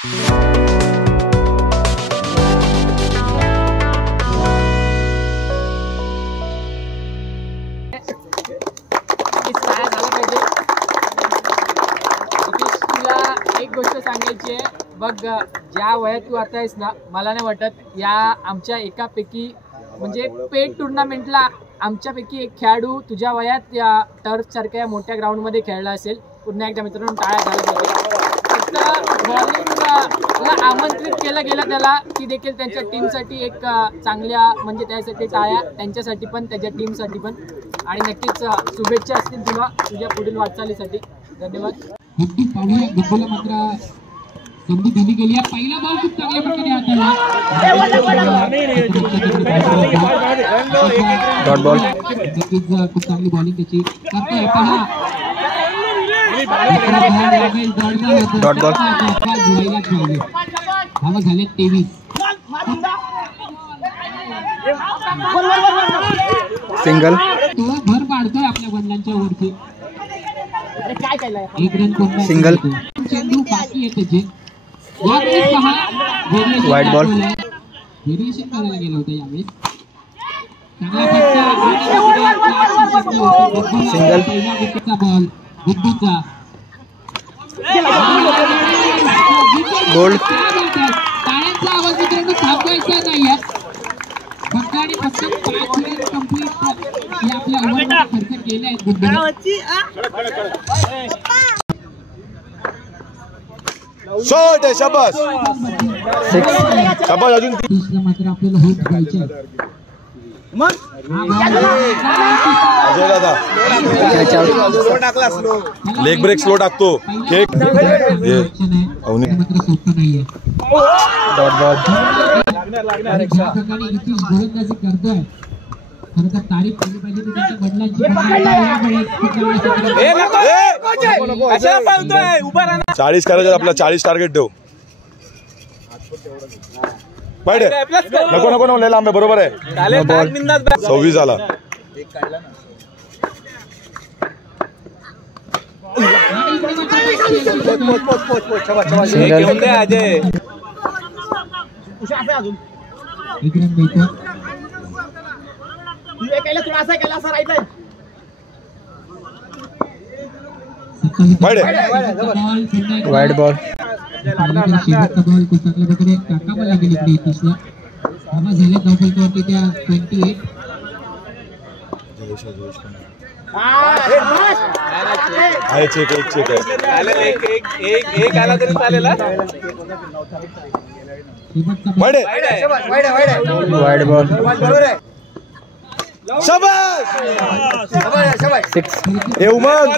एक गोष्ट सांगायची आहे बघ, ज्या वयात तू आता आहेस ना, मला नाही वाटत या आमच्या एकापैकी म्हणजे पेड टुर्नामेंटला आमच्यापैकी एक खेळाडू तुझ्या वयात या टर्फ सारख्या मोठ्या ग्राउंडमध्ये खेळला असेल. पुन्हा एकदा मित्रांनो टाळ्या झाल्या पाहिजे. फक्त बॉलिंगला आमंत्रित केलं गेलं त्याला, ती देखील त्यांच्या टीमसाठी एक चांगल्या म्हणजे त्यासाठी टाळ्या त्यांच्यासाठी पण त्याच्या टीमसाठी पण. आणि नक्कीच शुभेच्छा असतील तुला तुझ्या पुढील वाटचालीसाठी. धन्यवाद. मात्र संधी दिली गेली आहे. पहिला बॉल खूप चांगल्या प्रकारे हाताळला. Dot ball. खूप चांगली बॉलिंग त्याची करतोय. Dot ball. धावा झाले 23. सिंगल. तो भर पाडतोय आपल्या बंधनांच्या वरती. एक रन कोणता सिंगल. चेंडू बाकी आहे त्याचे. वाईट बॉल. व्हेरिएशन करायला गेला होता यावेळेस. सिंगल. पहिला विकेटचा बॉल बुद्धूचा. गोल्ड. टाळ्यांचा आवाज मित्रांनो थांबवायचा नाहीये. फक्त आणि फक्त 5 रन कंप्लीट हे आपल्या ओव्हरला खर्च केले आहेत बुद्धूने. शॉट आहे. शाबास शाबास. अजून तीसला मात्र आपल्याला होप घ्यायचे. लेग ब्रेक स्लो टाकतो. केक मात्र सोपं नाहीये. Dot ball. गोलंदाजी करतोय. खरं तर तारीफ केली पाहिजे की त्याच्या वडिलांची. 40 करायचं आपला. 40 टार्गेट ठेव. पाहिजे नको नको नको लय लांब आहे. बरोबर आहे. 26 झाला. वाईट बॉल. शेवटचा बॉल खूप चांगल्या प्रकारे टाकावा लागेल इकडे 30ला. धावा झाल्या धावफलकावरती त्या 28. आहे चेक. एक चेक आहे. एक आला तरी चालेल. वाईट बॉल. शाबास. 6. हे उमंग.